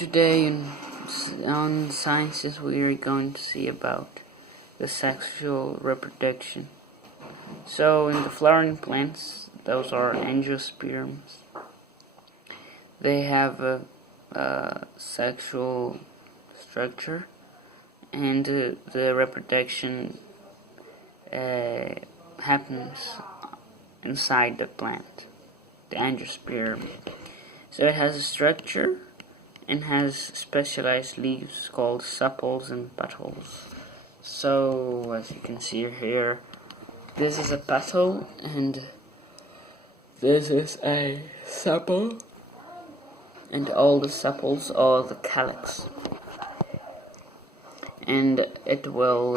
Today on Sciences we are going to see about the sexual reproduction. So in the flowering plants, those are angiosperms. They have a sexual structure, and the reproduction happens inside the plant, the angiosperm. So it has a structure and has specialized leaves called sepals and petals. So as you can see here, this is a petal and this is a sepal, and all the sepals are the calyx, and it will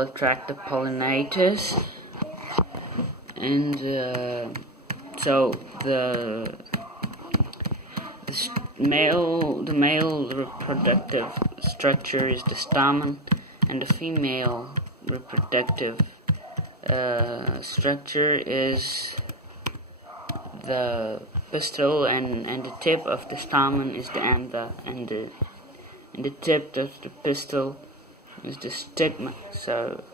attract the pollinators, and so the male reproductive structure is the stamen, and the female reproductive structure is the pistil, and the tip of the stamen is the anther, and the tip of the pistil is the stigma. So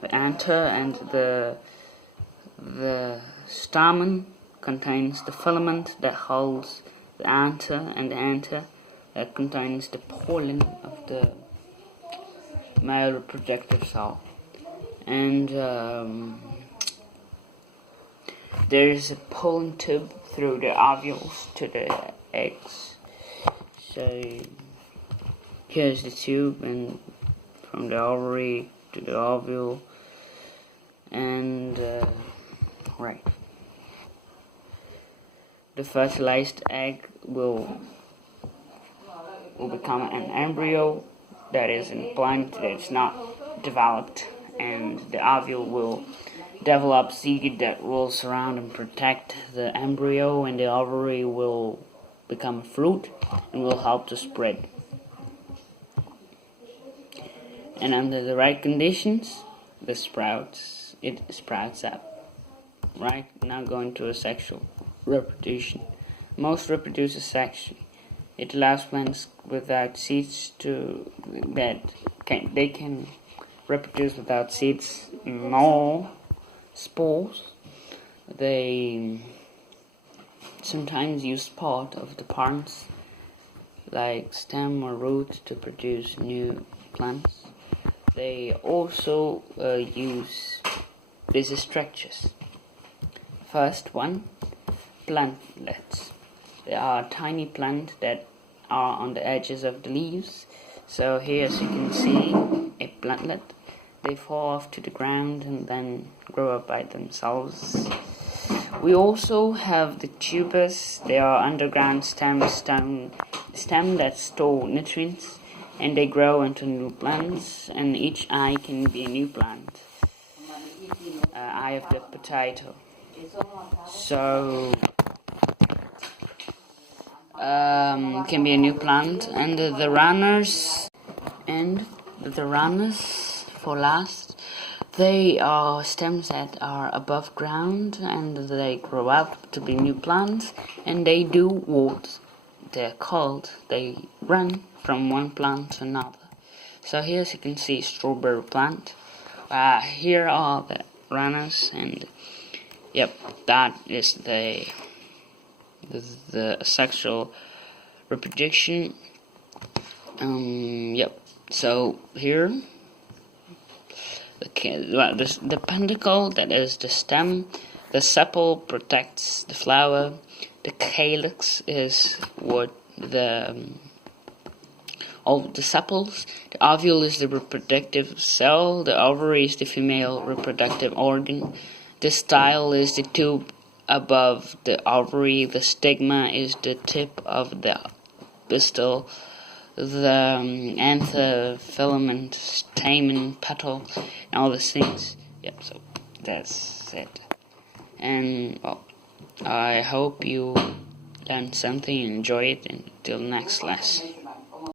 the anther and the stamen contains the filament that holds the anther, and the anther that contains the pollen of the male reproductive cell. And there is a pollen tube through the ovules to the eggs. So here's the tube, and from the ovary to the ovule, and right. The fertilized egg will become an embryo that is in a plant that is not developed, and the ovule will develop seed that will surround and protect the embryo, and the ovary will become a fruit and will help to spread. And under the right conditions, it sprouts up. Right, now going to a sexual reproduction. Most reproduce sexually. It allows plants without seeds they can reproduce without seeds nor spores. They sometimes use part of the parents, like stem or root, to produce new plants. They also use these structures. First one, plantlets. They are tiny plants that are on the edges of the leaves. So here, as you can see, a plantlet. They fall off to the ground and then grow up by themselves. We also have the tubers. They are underground stems that store nutrients, and they grow into new plants, and each eye can be a new plant. Eye of the potato. So can be a new plant, and the runners for last. They are stems that are above ground, and they grow up to be new plants, and they do what they're called. They run from one plant to another. So here, as you can see, strawberry plant. Here are the runners, and yep, that is the sexual reproduction. Yep. So here, the pentacle, that is the stem. The sepal protects the flower. The calyx is what all the sepals. The ovule is the reproductive cell. The ovary is the female reproductive organ. The style is the tube above the ovary. The stigma is the tip of the pistil. The anther, filament, stamen, petal, and all these things. Yep, so that's it. And well, I hope you learned something and enjoy it. Until next lesson.